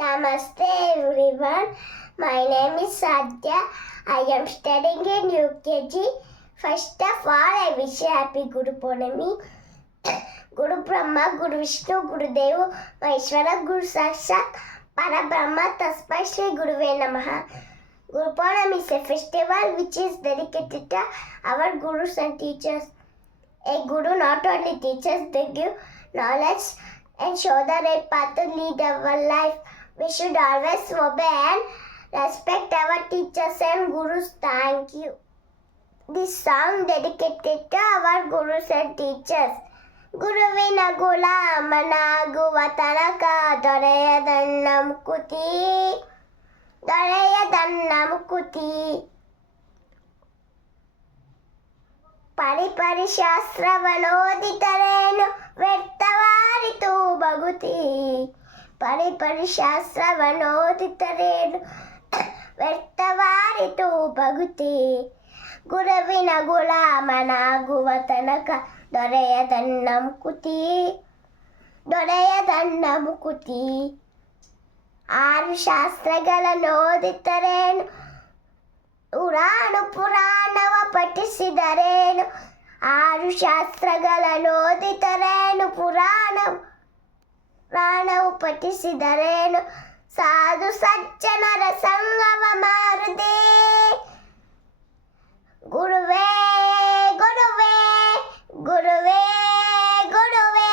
Namaste everyone. My name is Sadhya. I am studying in UKG. First of all, I wish you happy Guru Purnami. Guru Brahma, Guru Vishnu, Guru Dev, Maheshwara, Guru Sakshat, Parabrahma, Tasmai Shri Guruve Namaha. Guru Purnami is a festival which is dedicated to our Gurus and teachers. A Guru not only teaches, they give knowledge and show the right path to lead our life. We should always obey and respect our teachers and Gurus. Thank you. This song dedicated to our Gurus and teachers. ಗುರುವಿನ ಗುಲಾಮನಾಗುವ ತನಕ ದೊರೆಯದನ್ನ ಮುಕುತಿ ಪರಿಪರಿ ಶಾಸ್ತ್ರವನೋದಿತರೇನು ವ್ಯರ್ಥವಾರಿತು ಭಗುತಿ ಪರಿಪರಿ ಶಾಸ್ತ್ರವನೋದಿತರೇನು ವ್ಯರ್ಥವಾರಿತು ಭಗುತಿ ಗುರುವಿನ ಗುಲಾಮನಾಗುವ ತನಕ ದೊರೆಯದನ್ನ ಮುಕುತಿ ಆರು ಶಾಸ್ತ್ರಗಳನ್ನು ಓದಿತರೇನು ಪುರಾಣವ ಪಠಿಸಿದರೇನು ಆರು ಶಾಸ್ತ್ರಗಳನ್ನು ಓದಿತರೇನು ಪುರಾಣವು ಪಠಿಸಿದರೇನು ಸಾಧು ಸಜ್ಜನರ ಸಂಗವ ಮಾರದೆ ಗುರುವೇ ಗುರುವೇ ಗುರುವೇ ಗುರುವೇ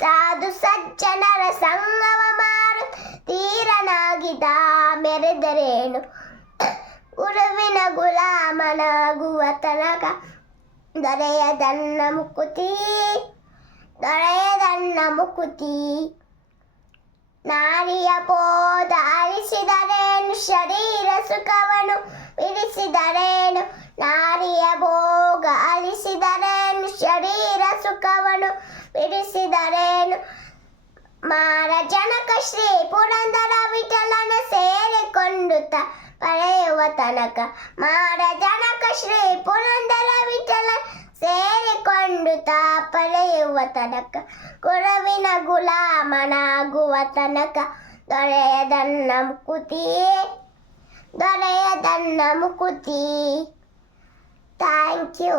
ಸಾಧು ಸಜ್ಜನರ ಸಂಗವ ಮಾರು ತೀರನಾಗಿದ ಮೆರೆದರೇನು ಗುರುವಿನ ಗುಲಾಮನಾಗುವ ತನಕ ದೊರೆಯದನ್ನ ಮುಕುತಿ ನಾರಿಯ ಬೋಧ ಅಳಿಸಿದರೇನು ಶರೀರ ಸುಖವನು ಬಿಡಿಸಿದರೇನು ನಾರಿಯ ಭೋಗ ಅಳಿಸಿದರೇನು ಶರೀರ ಸುಖವನು ಬಿಡಿಸಿದರೇನು ಮಾರ ಜನಕ ಶ್ರೀ ಪುರಂದರ ವಿಠಲನ ಸೇರಿಕೊಂಡು ಪಡೆಯುವ ತನಕ ಮಾರ ಜನಕ ಶ್ರೀ ಪುರಂದರ ವಿಠಲ ಸೇರಿಕೊಂಡು ಪಡೆಯುವ ತನಕ ಗುರುವಿನ ಗುಲಾಮನಾಗುವ ತನಕ ದೊರೆಯದನ್ನ ಮುಕುತಿ. Thank you.